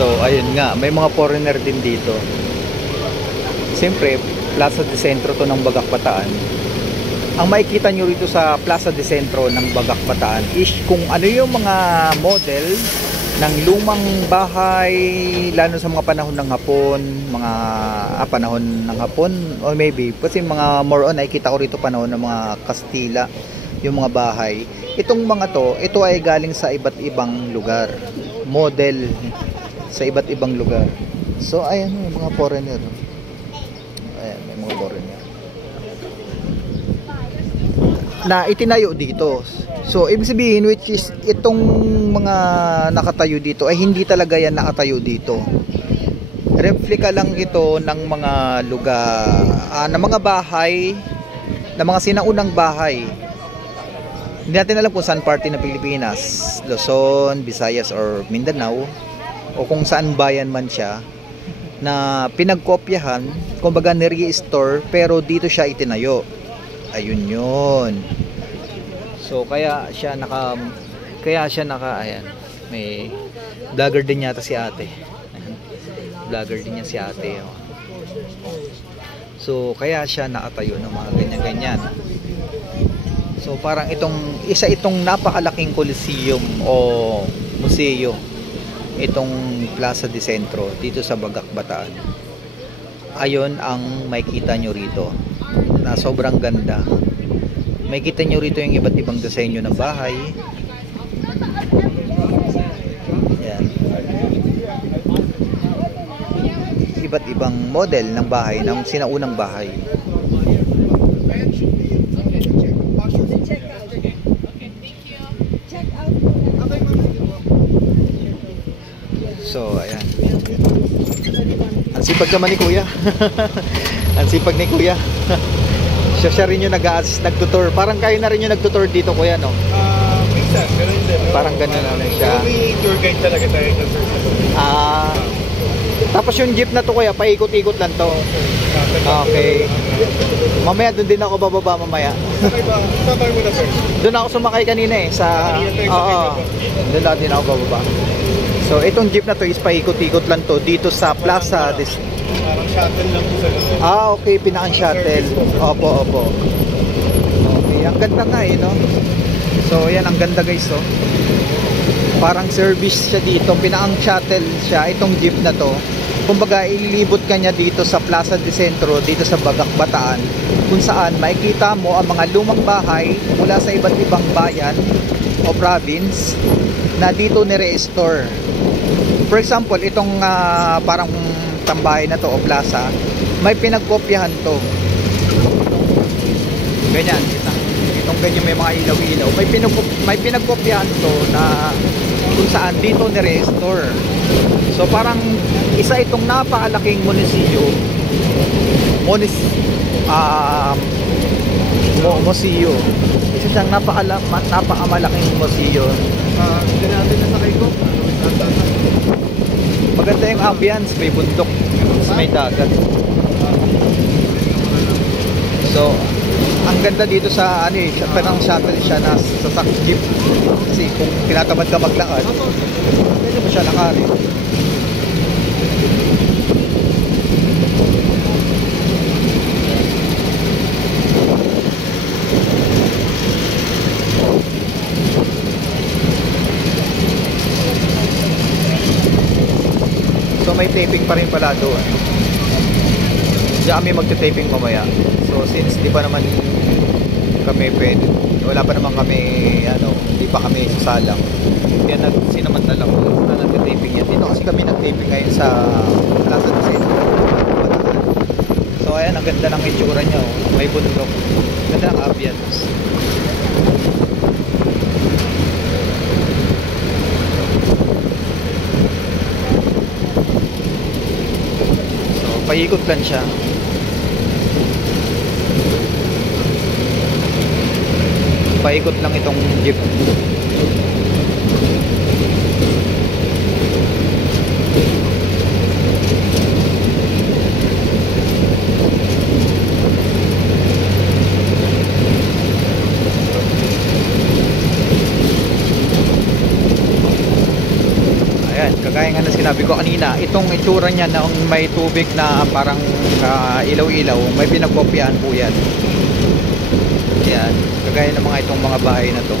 So ayun nga, may mga foreigner din dito. Siyempre, Plaza de Centro to ng Bagak Bataan. Ang makikita nyo rito sa Plaza de Centro ng Bagak Bataan is kung ano yung mga model ng lumang bahay, lalo sa mga panahon ng Hapon, mga panahon ng Hapon, or maybe kasi mga more on nakikita ko rito panahon ng mga Kastila, yung mga bahay. Itong mga to, ito ay galing sa iba't ibang lugar, model sa iba't ibang lugar. So ayan yung mga foreigner. Ayan, may mga foreigner na itinayo dito. So ibig sabihin, which is itong mga nakatayo dito ay hindi talaga yan nakatayo dito. Replika lang ito ng mga lugar, ng mga bahay, ng mga sinaunang bahay. Hindi natin alam kung saan parte ng Pilipinas, Luzon, Visayas or Mindanao, o kung saan bayan man siya, na pinagkopyahan, kumbaga ni-restore, pero dito siya itinayo. Ayun yun. So kaya siya naka ayan, may vlogger din yata si ate. Vlogger din niya si ate. Oh. So kaya siya nakatayo ng mga ganyan-ganyan. So parang itong napakalaking Coliseum o museo, itong Plaza de Centro dito sa Bagak Bataan. Ayon ang makikita nyo rito na sobrang ganda. Makikita nyo rito yung iba't ibang disenyo ng bahay. Yan. Iba't ibang model ng bahay, ng sinaunang bahay. So ayan, ang sipag naman ni kuya. Ang sipag ni kuya. Siya rin yung nag-tutor. Parang kayo na rin yung nag-tutor dito, kuya, no? Minsan, pero hindi. Parang gano'n na siya. Pero may tour guide talaga tayo. Tapos yung jeep na to, kuya, paikot-ikot lang to. Okay. Mamaya doon din ako bababa mamaya. Sabay mo na, sir. Doon ako sumakay kanina eh. Doon lang din ako bababa. So itong jeep na to is paikot-ikot lang to dito sa Plaza de Centro. Parang shuttle lang po sa loob. Okay, pinakang shuttle. Opo. Okay, ang ganda nga eh, no? So yan, ang ganda guys, oh. Parang service siya dito, pinakang shuttle siya, itong jeep na to. Kumbaga ililibot ka niya dito sa Plaza de Centro, dito sa Bagak Bataan, kung saan makikita mo ang mga lumang bahay mula sa iba't ibang bayan o province na dito ni-restore. For example, itong parang tambahay na to o plaza, may pinagkopyahan to. Ganyan, itong ganyan may mga ilaw-ilaw. May pinagkopyahan to na kung saan dito ni-restore. So parang isa itong napakalaking museo. Museo. Isa siyang napakamalaking museo. Hindi natin nasakay ko. Maganda yung ambience, may bundok, may dagat. So, ang ganda dito sa parang shuttle siya na sa jeep. Kasi kung tinatamad ka maglakad, pwede mo siya lakarin. So may taping pa rin pala doon. Diyan kami magte-taping mamaya. So since di pa naman kami pwede, wala pa naman kami hindi pa kami sasalang. Kaya sinamantala ko na nagte-taping yan. Dito kasi kami nag-taping ngayon sa Plaza de Centro. So ayan, ang ganda ng itsura niya, oh. May bundok. Ganda ng ambience. Paikot lang siya. Paikot lang itong jeep. Ayan, kagaya nga na sinabi ko kanina, itong itsura niya na may tubig na parang ilaw-ilaw, may pinagkopyahan po yan. Ayan, kagaya ng mga itong mga bahay na to.